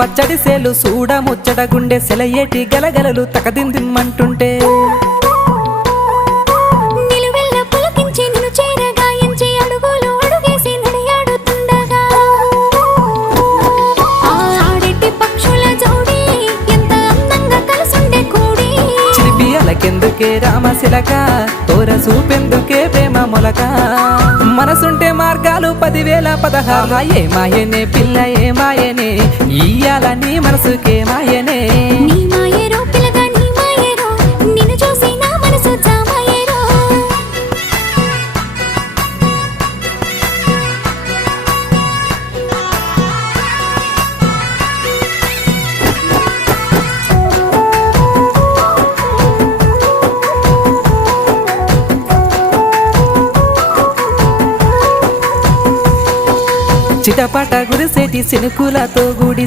పచ్చడి సేలు సూడ ముచ్చట గుండె సెలయేటి గలగలలు తకదిందిమ్మంటుంటే నిలువెల్ల పులకించి నిన్ను చేరగాయించి అడుగులు అడుగేసి నడియాడుతుండగా ఆడెట్టి పక్షుల జోడి ఎంత అందంగా కలుసుండే కూడి చిలిపియలకెందుకే రామశిలక తోర చూపెందుకే ప్రేమ మొలక మనసుంటే మార్గాలు 10,016 ఏ మాయనే పిల్ల ఏ మాయనే ఇయ్యాల నీ మనసుకే మాయనే నీ మాయేరో పిల్లగా నీ మాయేరో నిన్ను చూసి నా మనసు జామాయేరో చిటపట గురిసేటి సినుకులతో గుడి